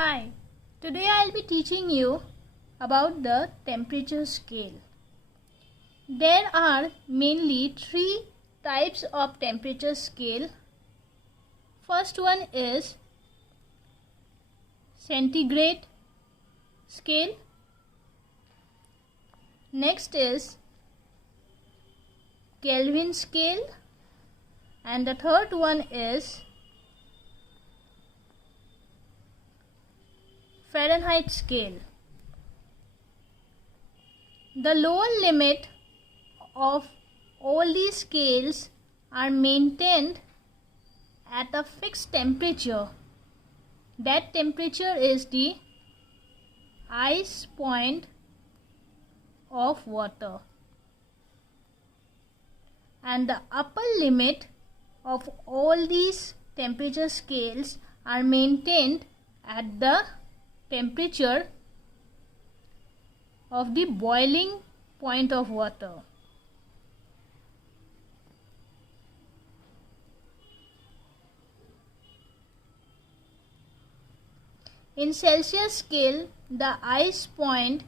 Hi, today I'll be teaching you about the temperature scale. There are mainly three types of temperature scale. First one is Centigrade Scale. Next is Kelvin Scale. And the third one is Fahrenheit Scale. The lower limit of all these scales are maintained at a fixed temperature. That temperature is the ice point of water. And the upper limit of all these temperature scales are maintained at the temperature of the boiling point of water. In Celsius scale, the ice point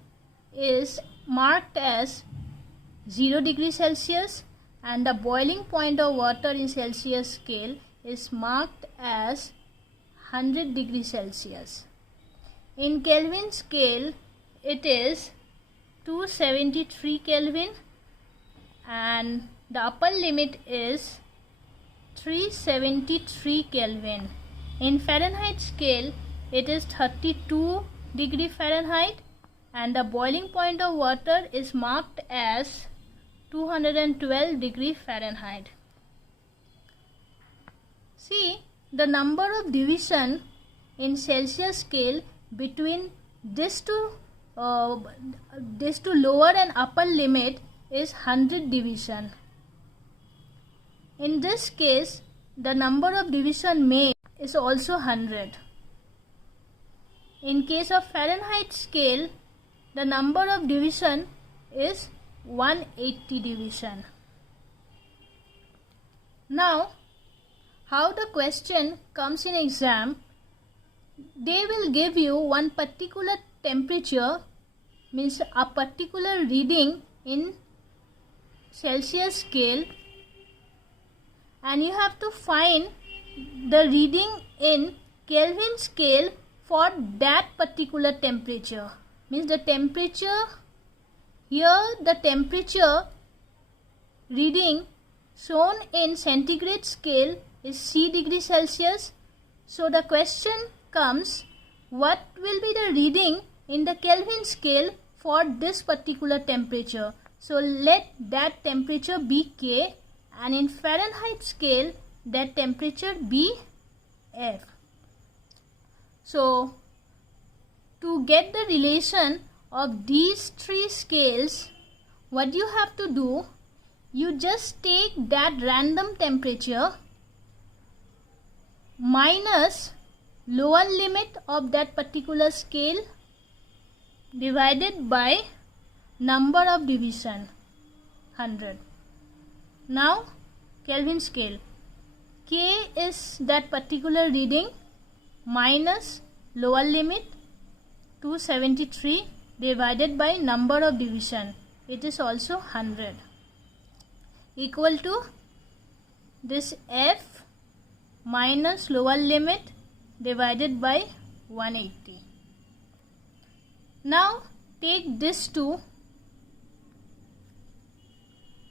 is marked as 0 degrees Celsius and the boiling point of water in Celsius scale is marked as 100 degrees Celsius. In Kelvin scale, it is 273 Kelvin and the upper limit is 373 Kelvin. In Fahrenheit scale, it is 32 degree Fahrenheit and the boiling point of water is marked as 212 degree Fahrenheit. See, the number of division in Celsius scale between this to lower and upper limit is 100 division. In this case, the number of division made is also 100. In case of Fahrenheit scale, the number of division is 180 division. Now, how the question comes in exam, they will give you one particular temperature, means a particular reading in Celsius scale, and you have to find the reading in Kelvin scale for that particular temperature. Means the temperature, here the temperature reading shown in centigrade scale is C degrees Celsius. So the question comes, what will be the reading in the Kelvin scale for this particular temperature? So let that temperature be K, and in Fahrenheit scale that temperature be F. So to get the relation of these three scales, what you have to do, you just take that random temperature minus lower limit of that particular scale divided by number of division, 100. Now Kelvin scale, K is that particular reading minus lower limit 273 divided by number of division, it is also 100, equal to this F minus lower limit divided by 180. Now take this 2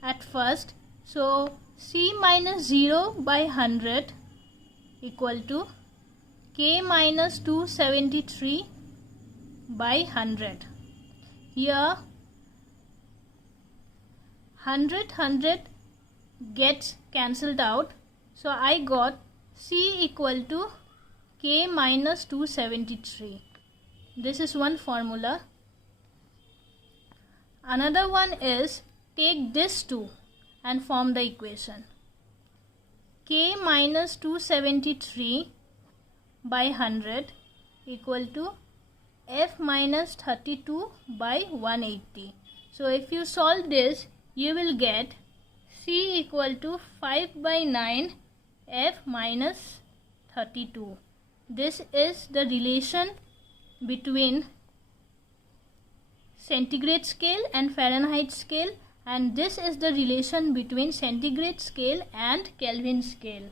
at first. So C minus 0 by 100 equal to K minus 273 by 100. Here 100 gets cancelled out. So I got C equal to K minus 273. This is one formula. Another one is take this 2 and form the equation. K minus 273 by 100 equal to F minus 32 by 180. So if you solve this, you will get C equal to 5 by 9 F minus 32. This is the relation between centigrade scale and Fahrenheit scale, and this is the relation between centigrade scale and Kelvin scale.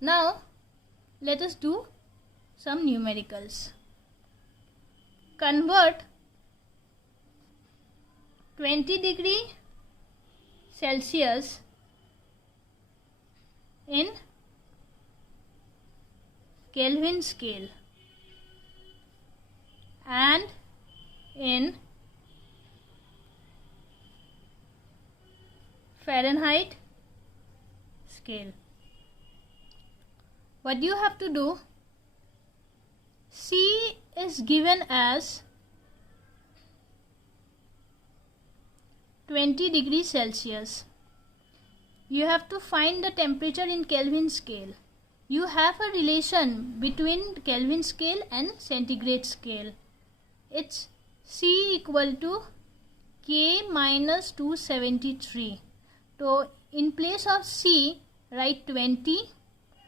Now let us do some numericals. Convert 20 degree Celsius in Kelvin scale and in Fahrenheit scale. What you have to do, C is given as 20 degrees Celsius. You have to find the temperature in Kelvin scale. You have a relation between Kelvin scale and centigrade scale. It's C equal to K minus 273. So in place of C, write 20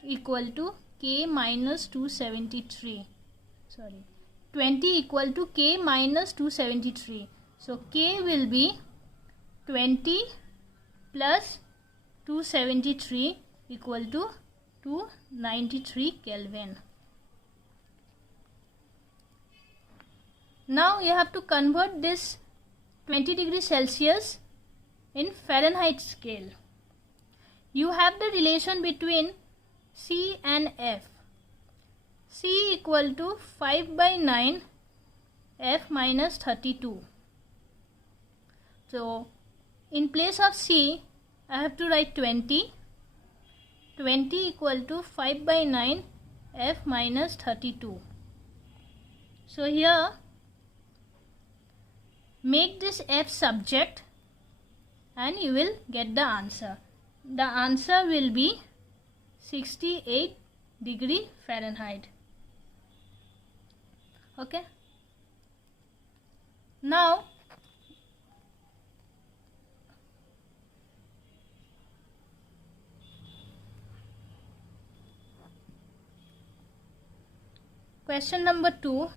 equal to K minus 273. 20 equal to K minus 273. So K will be 20 plus 273 equal to 293 Kelvin. Now you have to convert this 20 degrees Celsius in Fahrenheit scale. You have the relation between C and F. C equal to 5 by 9 F minus 32. So in place of C, I have to write 20. 20 equal to 5 by 9 F minus 32. So here, make this F subject and you will get the answer. The answer will be 68 degree Fahrenheit. Okay. Now question number 2.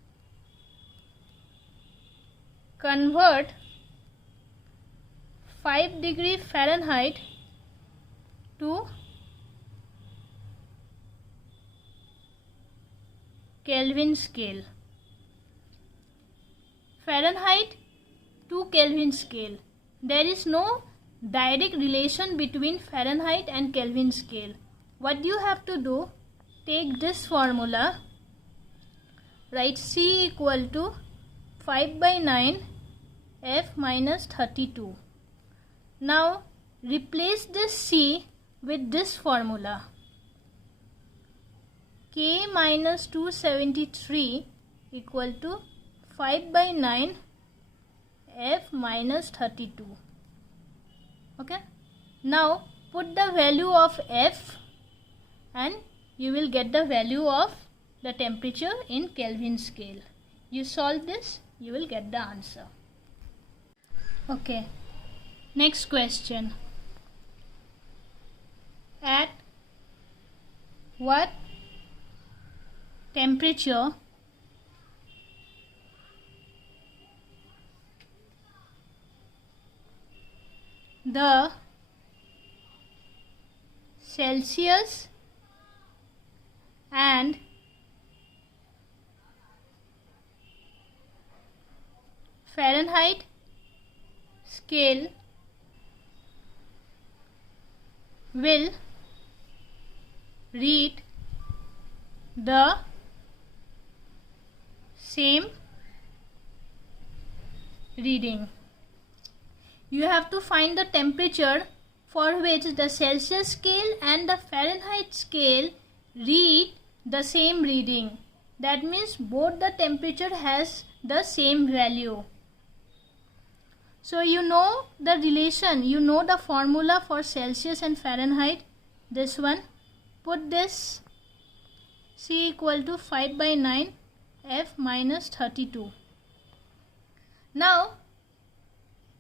Convert 5 degree Fahrenheit to Kelvin scale. Fahrenheit to Kelvin scale. There is no direct relation between Fahrenheit and Kelvin scale. What you have to do, take this formula, write C equal to 5 by 9 F minus 32. Now replace this C with this formula. K minus 273 equal to 5 by 9 F minus 32. Okay. Now put the value of F and you will get the value of the temperature in Kelvin scale. You solve this, you will get the answer. Okay. Next question. At what temperature the Celsius and Fahrenheit scale will read the same reading. You have to find the temperature for which the Celsius scale and the Fahrenheit scale read the same reading. That means both the temperature has the same value. So you know the relation, you know the formula for Celsius and Fahrenheit. This one, put this C equal to 5 by 9 F minus 32. Now,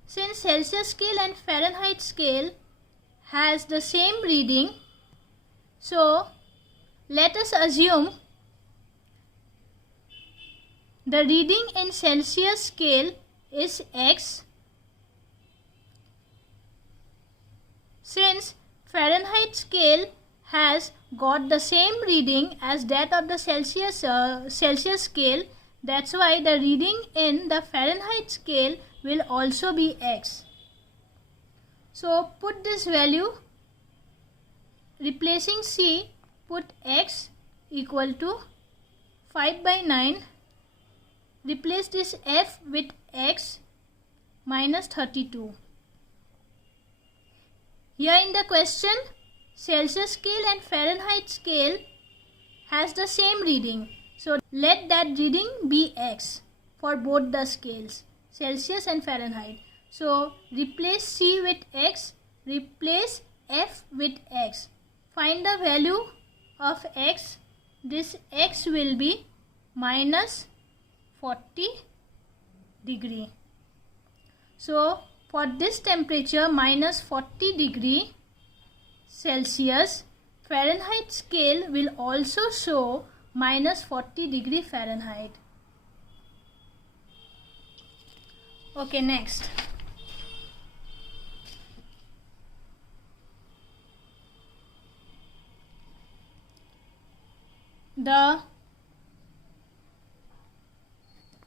since Celsius scale and Fahrenheit scale has the same reading, so let us assume the reading in Celsius scale is X. Since Fahrenheit scale has got the same reading as that of the Celsius scale, that's why the reading in the Fahrenheit scale will also be X. So put this value, replacing C, put X equal to 5 by 9. Replace this F with X minus 32. Here in the question, Celsius scale and Fahrenheit scale has the same reading. So let that reading be X for both the scales, Celsius and Fahrenheit. So replace C with X, replace F with X. Find the value of X. This X will be minus 40 degree. So for this temperature minus 40 degree Celsius, Fahrenheit scale will also show minus 40 degree Fahrenheit. Okay, next. The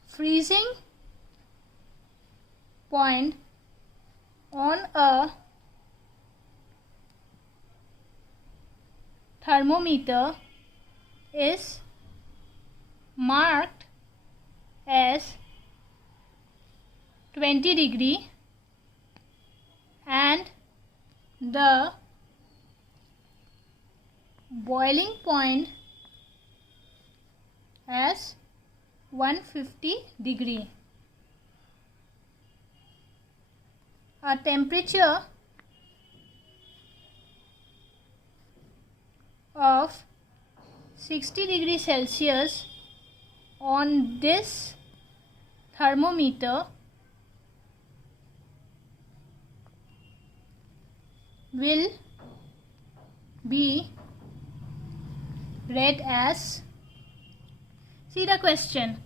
freezing point on a thermometer is marked as 20 degree and the boiling point as 150 degree. A temperature of 60 degree Celsius on this thermometer will be read as, see the question,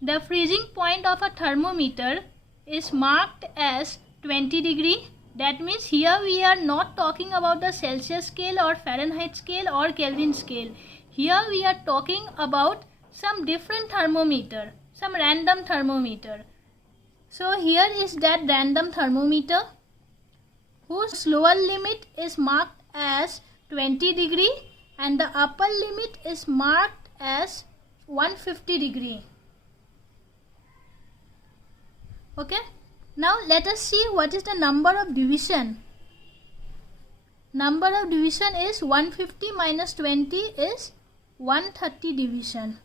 the freezing point of a thermometer is marked as 20 degree. That means here we are not talking about the Celsius scale or Fahrenheit scale or Kelvin scale. Here we are talking about some different thermometer, some random thermometer. So here is that random thermometer whose lower limit is marked as 20 degree and the upper limit is marked as 150 degree. Okay. Now let us see what is the number of division. Number of division is 150 minus 20 is 130 division.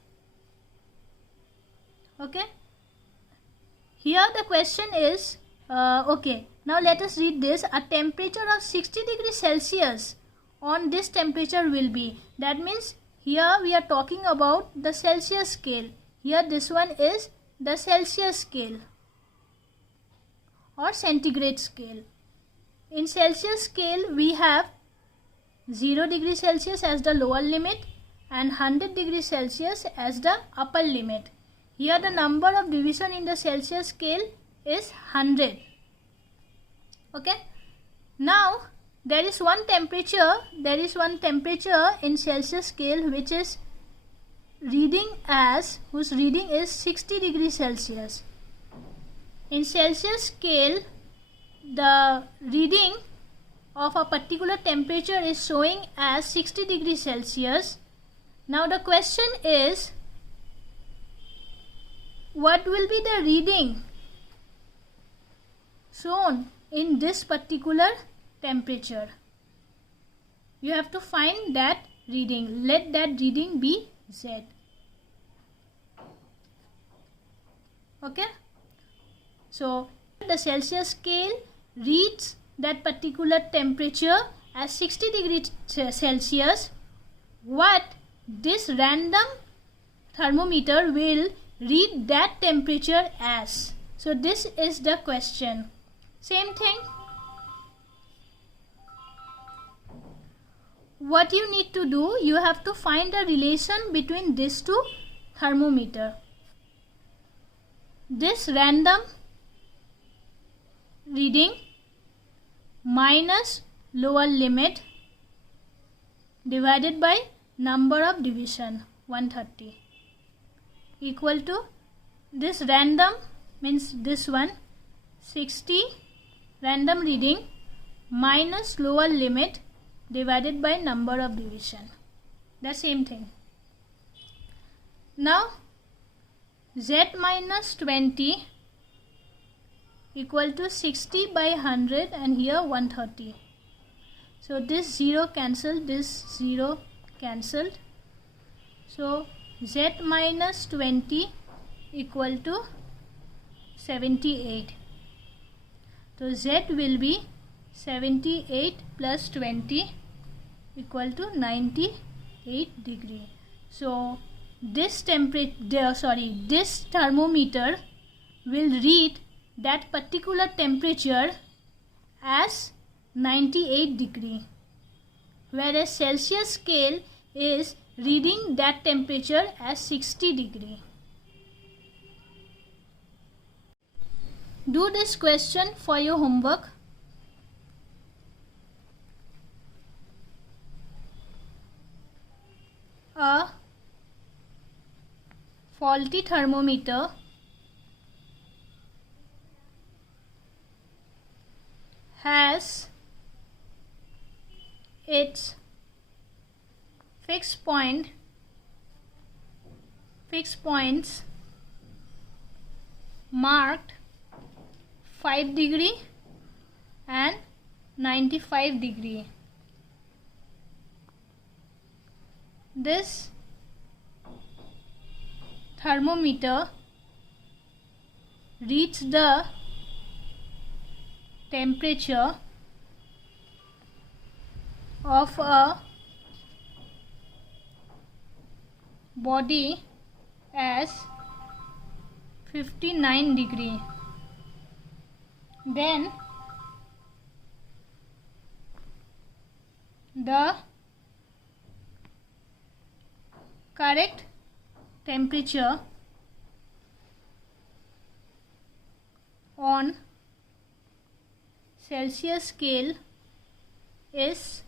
Okay. Here the question is, okay. Now let us read this. A temperature of 60 degrees Celsius on this temperature will be. That means here we are talking about the Celsius scale. Here this one is the Celsius scale or centigrade scale. In Celsius scale we have 0 degree Celsius as the lower limit and 100 degree Celsius as the upper limit. Here the number of division in the Celsius scale is 100. Okay. Now there is one temperature in Celsius scale which is reading as, whose reading is 60 degrees Celsius. In Celsius scale, the reading of a particular temperature is showing as 60 degrees Celsius. Now the question is, what will be the reading shown in this particular temperature? You have to find that reading. Let that reading be Z. Okay. So the Celsius scale reads that particular temperature as 60 degrees Celsius. What this random thermometer will read that temperature as. So this is the question. Same thing. What you need to do, you have to find a relation between these two thermometers. this random reading minus lower limit divided by number of division 130 equal to this random means this one 60 random reading minus lower limit divided by number of division, the same thing. Now z minus 20 equal to 60 by 100 and here 130. So this 0 cancelled, this 0 cancelled. So z minus 20 equal to 78. So z will be 78 plus 20 equal to 98 degree. So this this thermometer will read that particular temperature as 98 degree, whereas Celsius scale is reading that temperature as 60 degree. Do this question for your homework. A faulty thermometer has its fixed points marked 5 degree and 95 degree. This thermometer reads the temperature of a body as 59 degree. Then the correct temperature on Celsius scale is.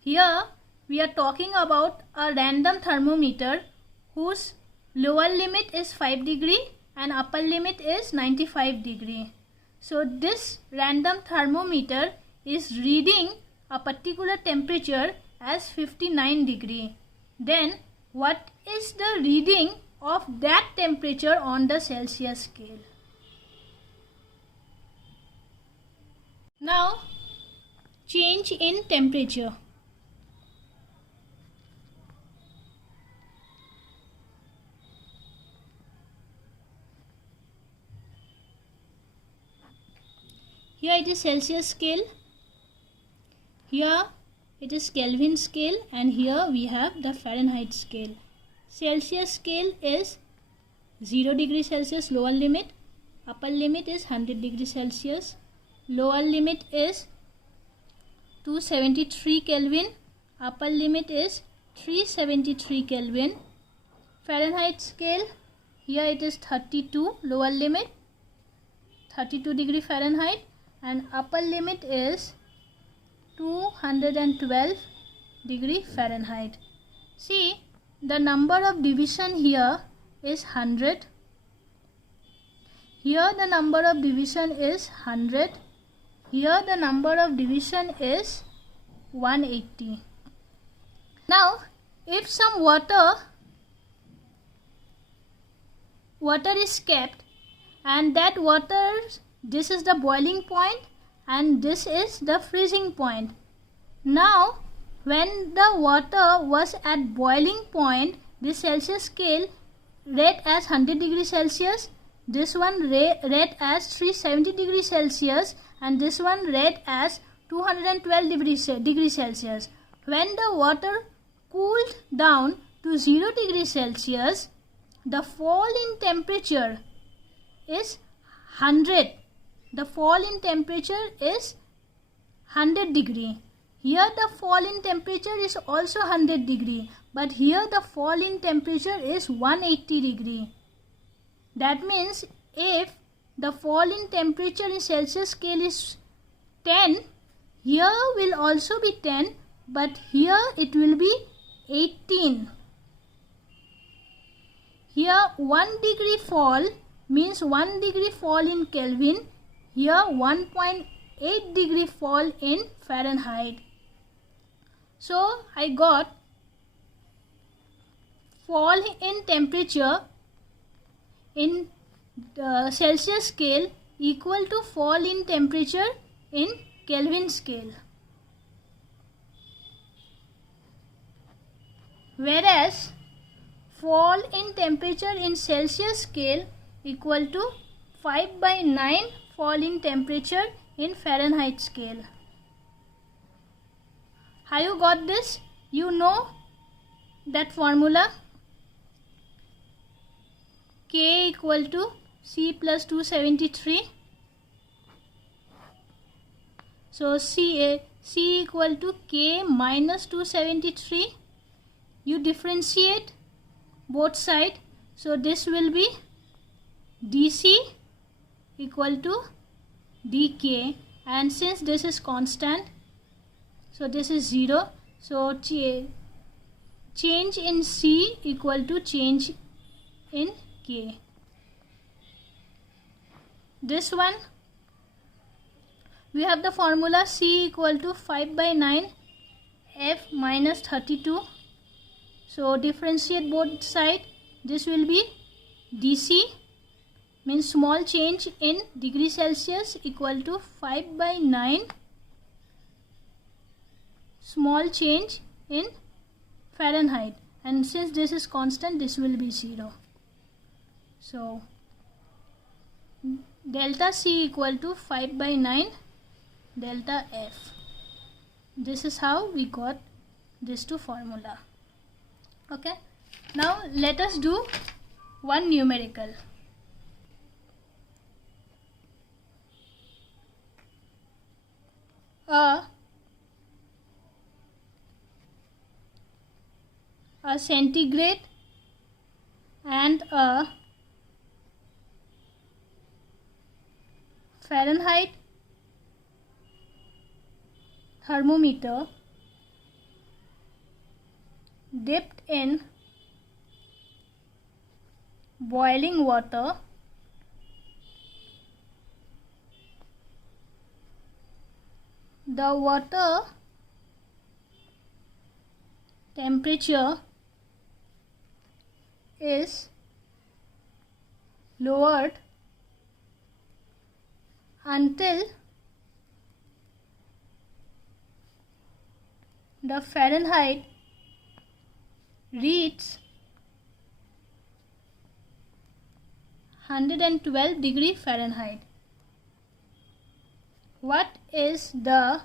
Here we are talking about a random thermometer whose lower limit is 5 degree and upper limit is 95 degree. So this random thermometer is reading a particular temperature as 59 degree. Then what is the reading of that temperature on the Celsius scale? Now change in temperature. Here it is Celsius scale, here it is Kelvin scale, and here we have the Fahrenheit scale. Celsius scale is 0 degree Celsius lower limit, upper limit is 100 degree Celsius, lower limit is 273 Kelvin, upper limit is 373 Kelvin. Fahrenheit scale, here it is 32 lower limit, 32 degree Fahrenheit, and upper limit is 212 degree Fahrenheit. See, the number of division here is 100. Here the number of division is 100. Here the number of division is 180. Now, if some water is kept, and that water, this is the boiling point and this is the freezing point. Now when the water was at boiling point, this Celsius scale read as 100 degree Celsius, this one read as 370 degree Celsius, and this one read as 212 degree Celsius. When the water cooled down to 0 degree Celsius, the fall in temperature is 100. The fall in temperature is 100 degree. Here the fall in temperature is also 100 degree, but here the fall in temperature is 180 degree. That means if the fall in temperature in Celsius scale is 10, here will also be 10, but here it will be 18. Here 1 degree fall means 1 degree fall in Kelvin. Here 1.8 degree fall in Fahrenheit. So I got fall in temperature in the Celsius scale equal to fall in temperature in Kelvin scale. Whereas fall in temperature in Celsius scale equal to 5/9 fall in temperature in Fahrenheit scale. How you got this? You know that formula, K equal to C plus 273. So C equal to K minus 273. You differentiate both sides. So this will be dC equal to dK, and since this is constant, so this is 0. So change in C equal to change in K. This one, we have the formula C equal to 5/9 F minus 32. So differentiate both sides. This will be dC, means small change in degree Celsius equal to 5/9 small change in Fahrenheit, and since this is constant, this will be 0. So delta C equal to 5/9 delta F. This is how we got these two formula. Okay, now let us do one numerical. A centigrade and a Fahrenheit thermometer dipped in boiling water the water temperature is lowered until the Fahrenheit reaches 112 degree Fahrenheit. What is the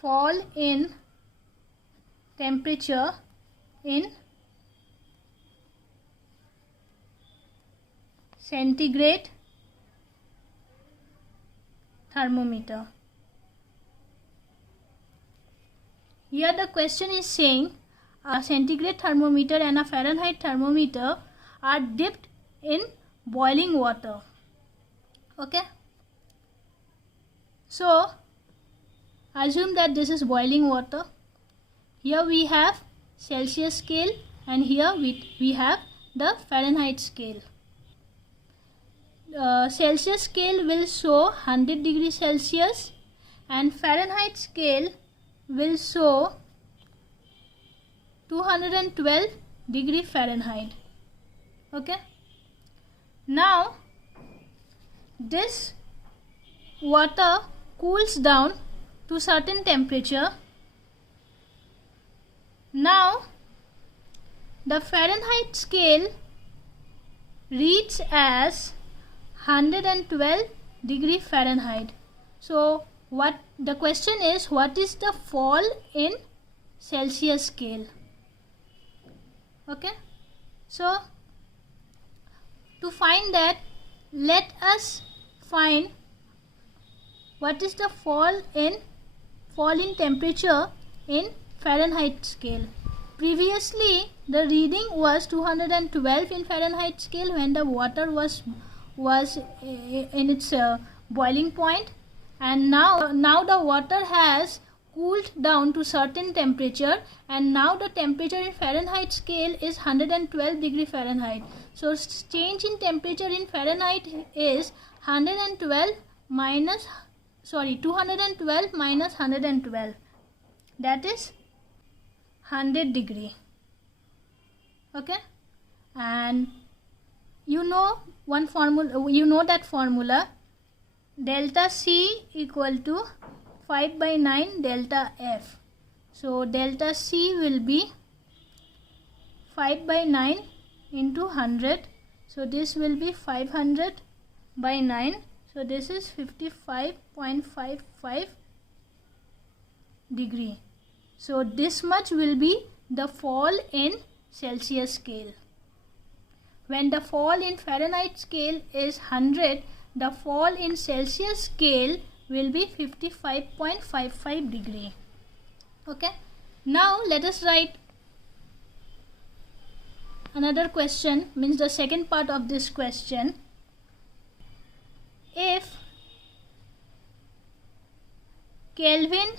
fall in temperature in centigrade thermometer? Here the question is saying a centigrade thermometer and a Fahrenheit thermometer are dipped in boiling water. Okay, so assume that this is boiling water. Here we have Celsius scale and here we have the Fahrenheit scale. Celsius scale will show 100 degrees Celsius and Fahrenheit scale will show 212 degree Fahrenheit. Okay, now this water cools down to certain temperature. Now the Fahrenheit scale reads as 112 degree Fahrenheit. So what the question is, what is the fall in Celsius scale? Okay, so to find that, let us find what is the fall in temperature in Fahrenheit scale. Previously the reading was 212 in Fahrenheit scale when the water was in its boiling point, and now the water has cooled down to certain temperature, and now the temperature in Fahrenheit scale is 112 degree Fahrenheit. So change in temperature in Fahrenheit is 212 minus 112, that is 100 degree. Okay, and you know that formula, delta C equal to 5 by 9 delta F. So delta C will be 5 by 9 into 100. So this will be 500 by 9. So this is 55.55 degree. So this much will be the fall in Celsius scale. When the fall in Fahrenheit scale is 100, the fall in Celsius scale will be 55.55 degree. Okay, now let us write another question, means the second part of this question. If Kelvin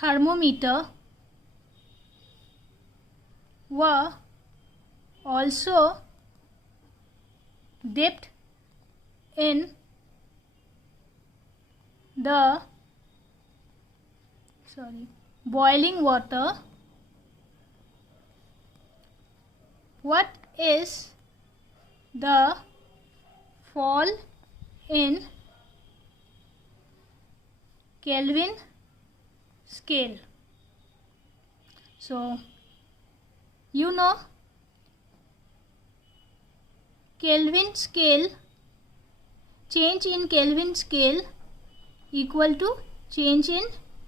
thermometer were also dipped in the boiling water, what is the fall in Kelvin scale? So you know Kelvin scale, change in Kelvin scale equal to change in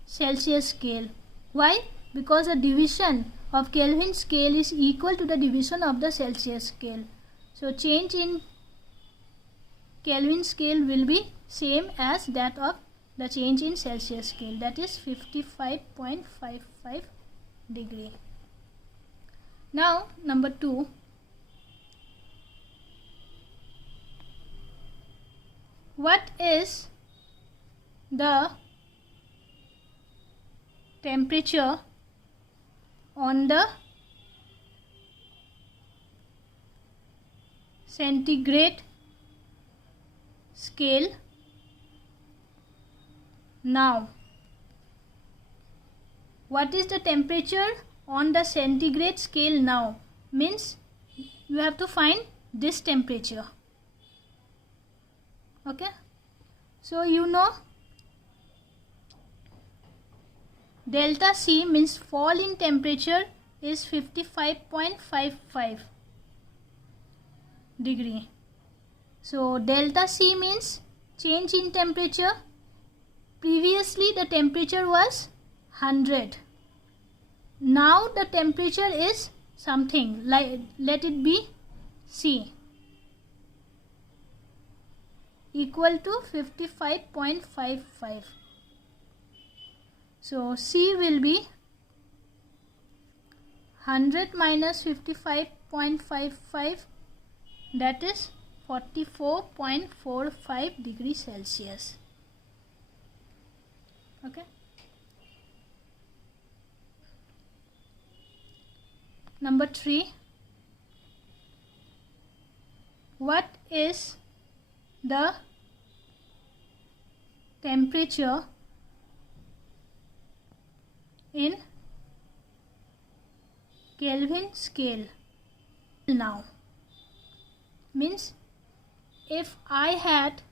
Celsius scale. Why? Because the division of Kelvin scale is equal to the division of the Celsius scale. So change in Kelvin scale will be same as that of the change in Celsius scale, that is 55.55 degree. Now number 2. What is the temperature on the centigrade scale now? What is the temperature on the centigrade scale now? Means you have to find this temperature. Okay, so you know delta C means fall in temperature is 55.55 degree. So delta C means change in temperature. Previously the temperature was 100. Now the temperature is something, like let it be C, equal to 55.55. So C will be 100 minus 55.55, that is 44.45 degrees Celsius. Okay. Number 3. What is the temperature in Kelvin scale now? Means if I had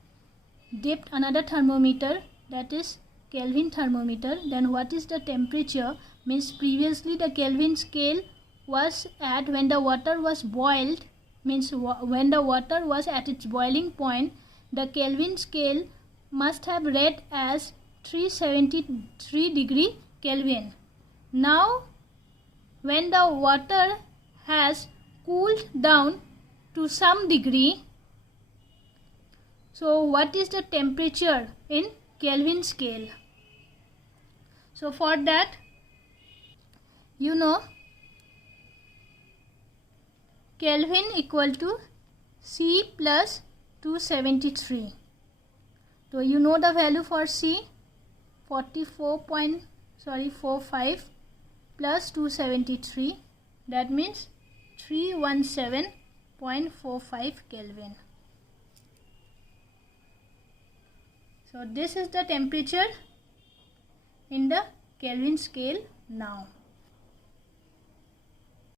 dipped another thermometer, that is Kelvin thermometer, then what is the temperature? Means previously the Kelvin scale was at when the water was boiled, means when the water was at its boiling point, the Kelvin scale must have read as 373 degree Kelvin. Now when the water has cooled down to some degree, so what is the temperature in Kelvin scale? So for that You know Kelvin equal to C plus 273. So you know the value for C, 44.45 plus 273, that means 317.45 Kelvin. So this is the temperature in the Kelvin scale now.